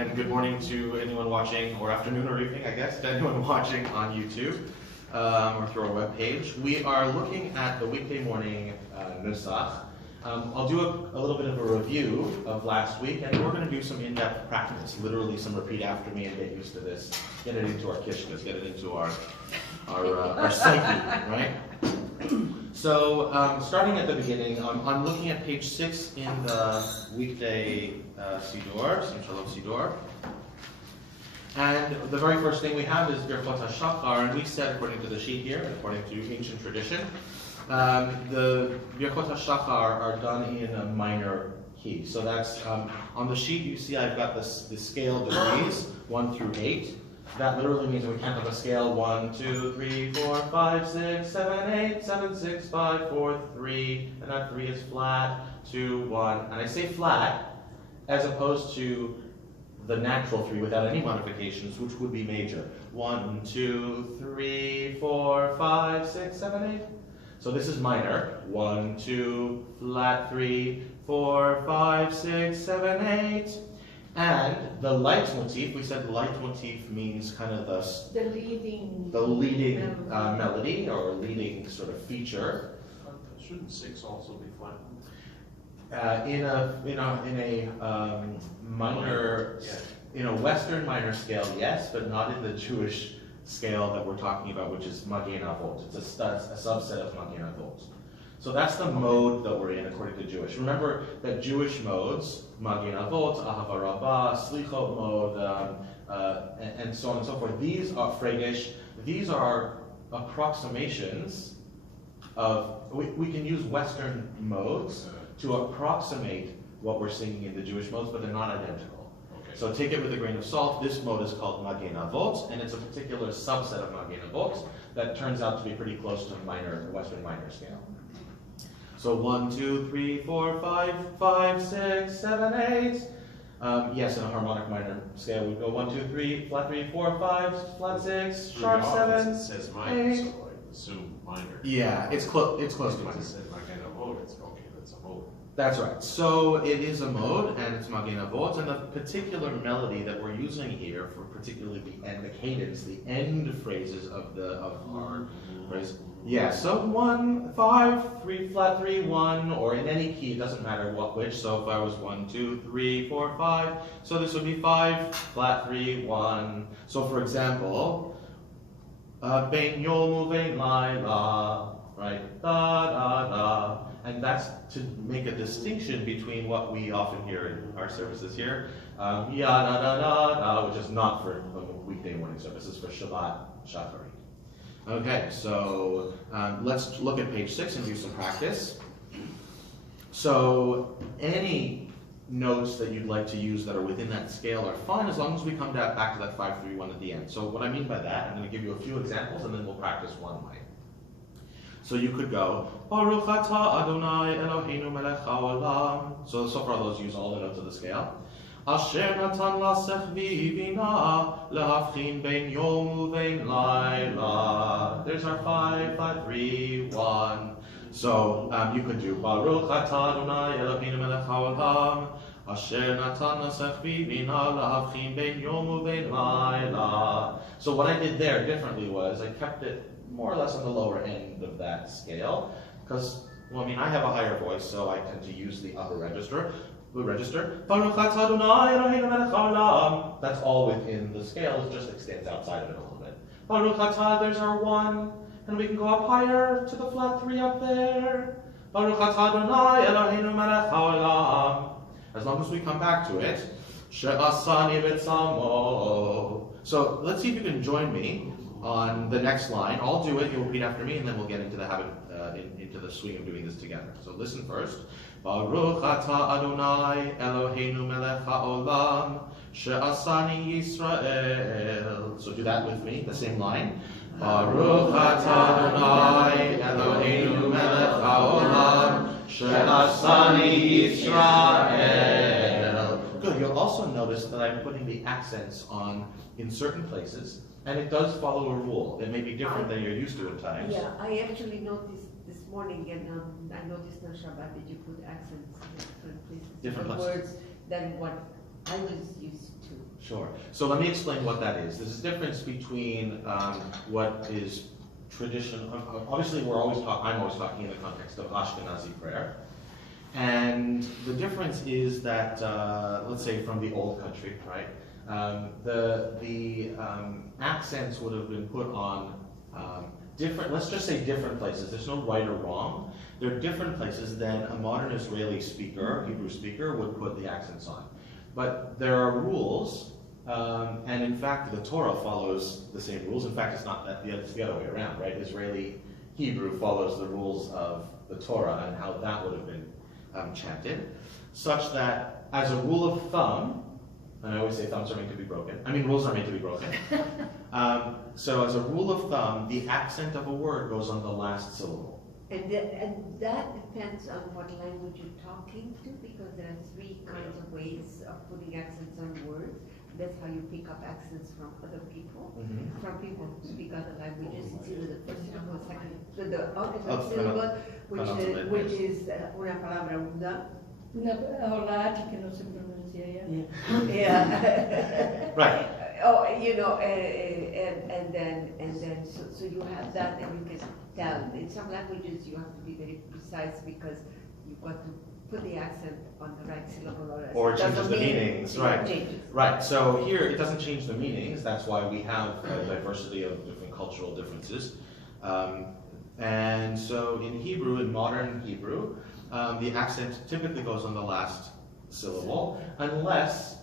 and good morning to anyone watching, or afternoon or evening, I guess, to anyone watching on YouTube or through our webpage. We are looking at the weekday morning Nusach. I'll do a little bit of a review of last week, and we're going to do some in-depth practice, literally some repeat after me and get used to this, get it into our kishkas, get it into our psyche, right? So, starting at the beginning, I'm looking at page 6 in the Weekday Siddur, Sim Shalom Siddur. And the very first thing we have is Birchot HaShachar, and we said, according to the sheet here, according to ancient tradition, the Birchot HaShachar are done in a minor key. So that's, on the sheet you see I've got the scale degrees, 1 through 8. That literally means we count on a scale 1, 2, 3, 4, 5, 6, 7, 8, 7, 6, 5, 4, 3, and that 3 is flat, 2, 1. And I say flat as opposed to the natural 3 without any modifications, which would be major. 1, 2, 3, 4, 5, 6, 7, 8. So this is minor. 1, 2, flat 3, 4, 5, 6, 7, 8. And the leitmotif, we said leitmotif means kind of the leading melody or leading sort of feature. Shouldn't 6 also be flat? In a minor, in a Western minor scale, yes, but not in the Jewish scale that we're talking about, which is Magein Avot. It's a subset of Magein Avot. So that's the mode that we're in according to Jewish. Remember that Jewish modes, Magein Avot, Ahava Rabbah, Slichot mode, and so on and so forth. These are fregish. These are approximations of, we can use Western modes to approximate what we're singing in the Jewish modes, but they're not identical. Okay. So take it with a grain of salt. This mode is called Magein Avot, and it's a particular subset of Magein Avot that turns out to be pretty close to Western minor scale. So 1, 2, 3, 4, 5, 5, 6, 7, 8. Yes, in a harmonic minor scale, we go 1, 2, 3, flat 3, 4, 5, flat 6, sharp 7. It says minor, 8. So I assume minor. Yeah, it's close to minor. It says Magein Avot. It's okay. That's a mode. That's right. So it is a mode, and it's Magein Avot, and the particular melody that we're using here for particularly the cadence, the end phrases of our phrase. Yeah, so 1, 5, 3, flat 3, 1, or in any key, it doesn't matter which. So if I was 1, 2, 3, 4, 5, so this would be 5, flat 3, 1. So for example, Bein Yom Uvein Laila, right? Da da da. And that's to make a distinction between what we often hear in our services here, ya da da da da, which is not for weekday morning services, for Shabbat Shachari. Okay, so let's look at page 6 and do some practice. So any notes that you'd like to use that are within that scale are fine as long as we come back to that 5, 3, 1 at the end. So what I mean by that, I'm going to give you a few examples and then we'll practice one way. So you could go, Baruch atah Adonai Eloheinu melech haolam. So far those use all the notes of the scale. Asher natan lasech v'bina lehavchin bein yom uvein laila. There's our 5, 5, 3, 1. So you could do Baruch atah Adonai Eloheinu melech haolam. Asher natan lasech v'bina lehavchin bein yom uvein laila. So what I did there differently was I kept it more or less on the lower end of that scale, because, well, I mean, I have a higher voice, so I tend to use the upper register. Baruch atah Adonai Eloheinu melech haolam. That's all within the scale, it just extends outside of it a little bit. Baruch atah, there's our 1, and we can go up higher to the flat 3 up there. Baruch atah Adonai Eloheinu melech haolam. As long as we come back to it. She'asani b'tzamo. So let's see if you can join me on the next line. I'll do it, you'll repeat after me, and then we'll get into the habit, into the swing of doing this together. So listen first. Baruch atah Adonai Eloheinu melech haolam she'asani Yisrael. So do that with me, the same line. Baruch atah Adonai Eloheinu melech haolam she'asani Yisrael. Good, you'll also notice that I'm putting the accents on in certain places. And it does follow a rule. It may be different than you're used to at times. Yeah, I actually noticed this morning, and I noticed on Shabbat that you put accents in different places. Different words than what I was used to. Sure. So let me explain what that is. There's a difference between what is tradition. Obviously, I'm always talking in the context of Ashkenazi prayer. And the difference is that, let's say from the old country, right? The accents would have been put on different, let's just say different places. There's no right or wrong. There are different places than a modern Israeli speaker, Hebrew speaker, would put the accents on. But there are rules, and in fact, the Torah follows the same rules. In fact, it's not that, it's the other way around, right? Israeli Hebrew follows the rules of the Torah and how that would have been chanted, such that as a rule of thumb, and I always say thumbs are made to be broken. I mean, rules are made to be broken. So as a rule of thumb, the accent of a word goes on the last syllable. And that depends on what language you're talking to, because there are three kinds of ways of putting accents on words. That's how you pick up accents from other people, from people who speak other languages. It's either the first syllable or second, the ultimate syllable, which is una palabra muda. Una orati che non si pronuncia, Yeah. Right. Oh, you know, and then so you have that, and you can tell. In some languages, you have to be very precise because you've got to put the accent on the right syllable, or it changes the meanings, right? Changes. Right. So here, it doesn't change the meanings. That's why we have a diversity of different cultural differences. And so in Hebrew, in modern Hebrew, the accent typically goes on the last syllable, unless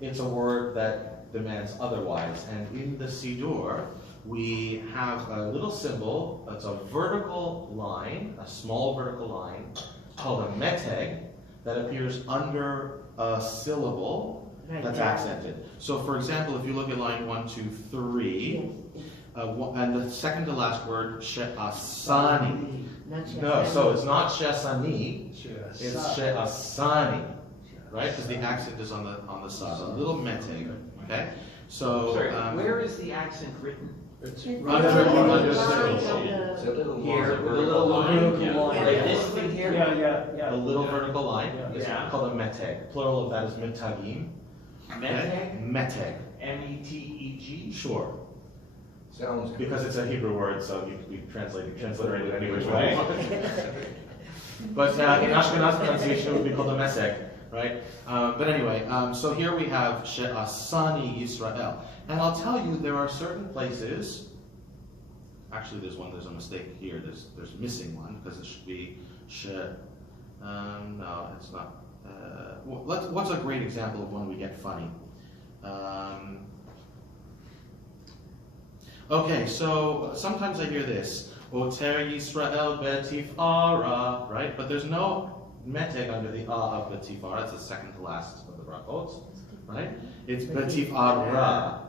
it's a word that demands otherwise. And in the Siddur, we have a little symbol. It's a vertical line, a small vertical line, called a meteg, that appears under a syllable that's accented. So for example, if you look at line 1, 2, 3, and the second to last word, she'asani. No, so it's not she'asani, it's she'asani, right? Because the accent is on the side, a little meteg, okay? So, Sorry, where is the accent written? It's under It's a little Here, more with a little line, vertical line. like this thing here? a little vertical line is Yeah. called a meteg. Plural of that is metagim. Meteg? Meteg. M-E-T-E-G? Sure. Sounds Because it's a Hebrew word, so you could be transliterated any which way. But in Ashkenaz pronunciation, it would be called a meseg, right? But anyway, so here we have She'asani Yisrael. And I'll tell you, there are certain places, actually there's a mistake here, there's missing one, because it should be no, it's not. What's a great example of when we get funny? Okay, so sometimes I hear this, Oter Yisrael betifara, right? But there's no meteg under the of betifara. It's the second to last of the brachot, right? It's betifara,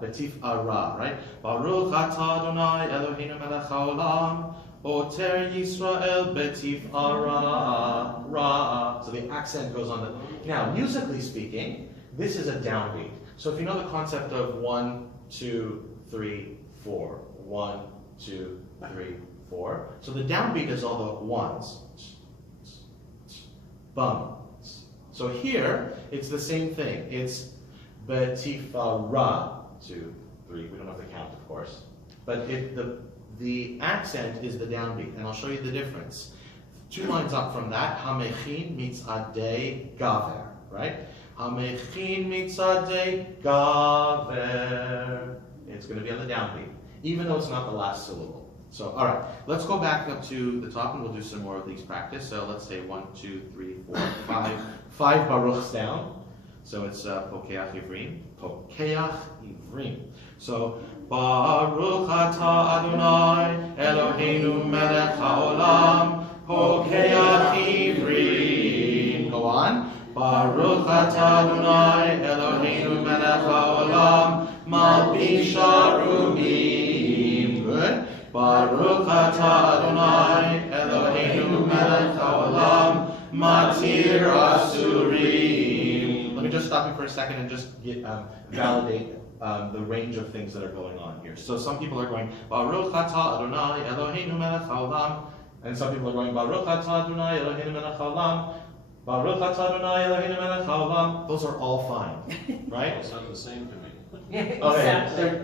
right? Baruch atah Adonai Eloheinu melech haolam, Oter Yisrael betifara, ra. So the accent goes on the. Now, musically speaking, this is a downbeat. So if you know the concept of 1, 2, 3, 4. 1, 2, 3, 4. So the downbeat is all the ones. Bum. So here, it's the same thing. It's betifara, 2, 3. We don't have to count, of course. But the accent is the downbeat, and I'll show you the difference. 2 lines up from that, hamechin mitzadei gaver, right? Hamechin mitzadei gaver. It's going to be on the downbeat, even though it's not the last syllable. So, all right, let's go back up to the top, and we'll do some more of these practice. So let's say 1, 2, 3, 4, 5. 5 baruchs down. So it's pokeach ivrim. Pokeach ivrim. So Baruch atah Adonai Eloheinu melech haolam pokeach ivrim. Go on. Baruch atah Adonai Eloheinu melech haolam malbish harumim. Good. Baruch atah Adonai Eloheinu melech haolam matir asurim. Let me just stop you for a second and just validate the range of things that are going on here. So some people are going Baruch atah Adonai Eloheinu melech haolam, and some people are going Baruch atah Adonai Eloheinu melech haolam Baruch atah Adonai Eloheinu melech haolam. Those are all fine, right? It's not the same to me. Okay,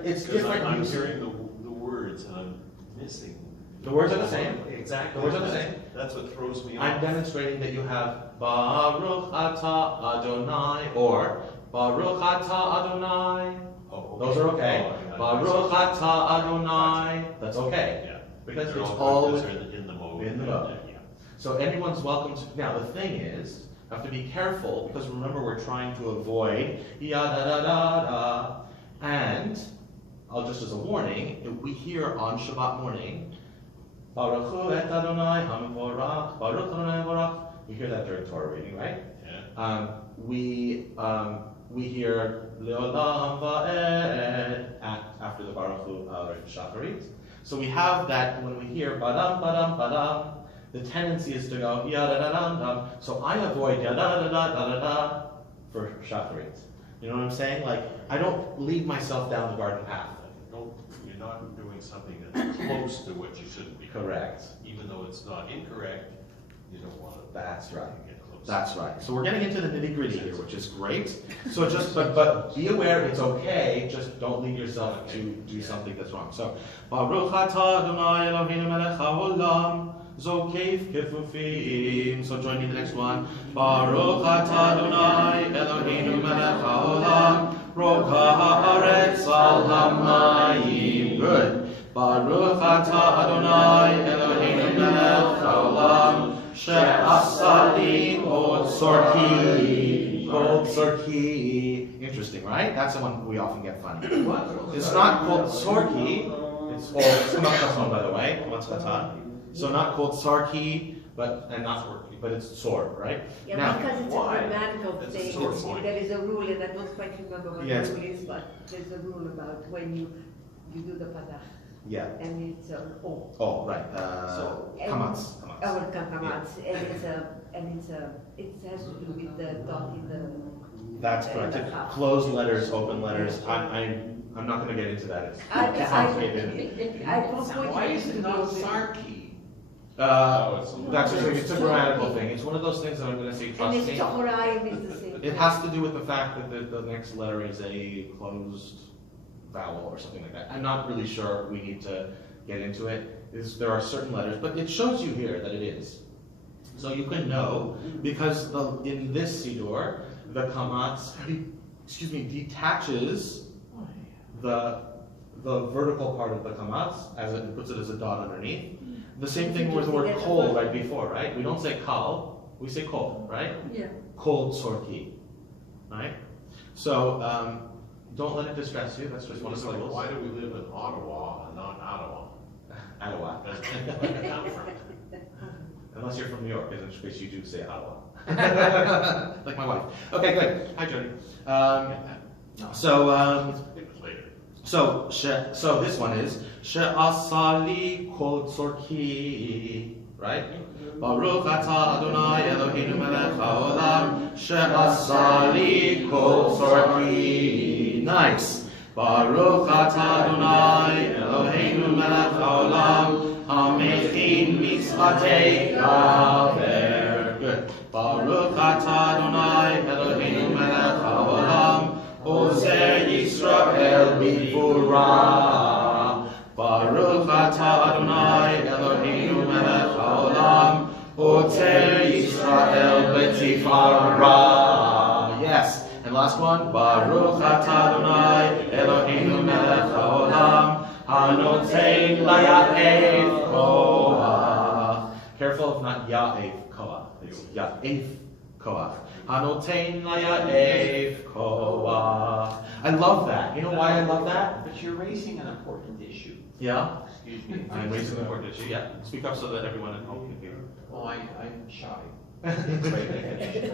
it's Because different I'm use. hearing the words and I'm missing. The words are the same. Exactly. The words are the same. That's what throws me I'm off. demonstrating that you have Baruch atah Adonai or Baruch atah Adonai. Oh, okay. Those are okay. Oh, I Baruch gotcha. atah Adonai. That's okay. Yeah. Because They're it's good all because they're in the mode. in the mode. Yeah. So everyone's welcome to. Now the thing is, I have to be careful because remember we're trying to avoid yada da da da. And I'll just as a warning, if we hear on Shabbat morning, Baruch hu et Adonai Hamivorach, Baruch Adonai Havorach. We hear that during Torah reading, right? Yeah. We hear Leolam Va'ed after the Baruch hu Shacharit. So we have that when we hear Badam Badam Badam. The tendency is to go yada da da da. So I avoid yada da da da da da for Shacharit. You know what I'm saying? Like I don't lead myself down the garden path. You're not doing something that's close to what you should be. Correct. Even though it's not incorrect, you don't want to. That's right. Get close. That's right. So we're getting into the nitty gritty here, which is great. So just, but be aware it's okay. Just don't lead yourself to do something that's wrong. So, Baruch atah Adonai Eloheinu melech haolam, zokeif kefufim. So join me the next one. Baruch atah Adonai Eloheinu melech haolam, roka haaretz al hamayim. Good. Baruch atah Adonai Eloheinu melech haolam. She'asali kol sorki. Kol sorki. Interesting, right? That's the one we often get funny. It's not called sorki. It's not katan, by the way. What's katan? So not called sarki, but it's sor, right? Yeah, Now, because it's why? a grammatical It's a thing, sore point. there is a rule, and I don't quite remember what Yeah, the rule is, but there's a rule about when you do the padach, yeah. and it's an o. Oh, right. And- Kamatz. Oh, kamatz, it has to do with the dot in the. That's correct. Closed letters, open letters. I'm not going to get into that. It's complicated. I don't Why want you is to it do not it. Sarki? That's just it's a grammatical thing. It's one of those things that I'm going to say, And trust it's me. Tohorayim is the same. It has to do with the fact that the next letter is a closed vowel or something like that. I'm not really sure. We need to get into it. There are certain letters, but it shows you here that it is. So you can know because in this siddur, the kamatz, detaches the vertical part of the kamatz as it puts it as a dot underneath. The same thing with the word kol right before, right? We don't say kal, we say kol, right? Yeah. Kol sorki, right? So don't let it distress you. That's just one of the So labels. why do we live in Ottawa and not Ottawa? Ottawa. That's where I come from. Unless you're from New York, in which case you do say Ottawa. Like my wife. Okay, good. Hi, Jody. It was later. So this one is She'asali kol tzorki, right? Baruch atah Adonai Eloheinu melech haolam, She'asali kol tzorki. Nice. Baruch atah Adonai Eloheinu melech haolam, hamechin mitzvatei gaver. Good. Baruch atah Adonai Eloheinu melech haolam, Ozer Yisrael b'gvura. Baruch atah Adonai Eloheinu melech haolam, Ozer Yisrael b'tifara. Yes. And last one. Baruch atah Adonai Eloheinu melech haolam, Hanotein laya'ev koach. Careful if not ya'ev koach. It's ya'ev koach. Hanotein laya'ev koach. I love that. You know why I love that? But you're raising an important issue. Yeah. Excuse me. I'm raising the important issue. Yeah. Speak up so that everyone at home can hear. Well, I'm shy. Wait,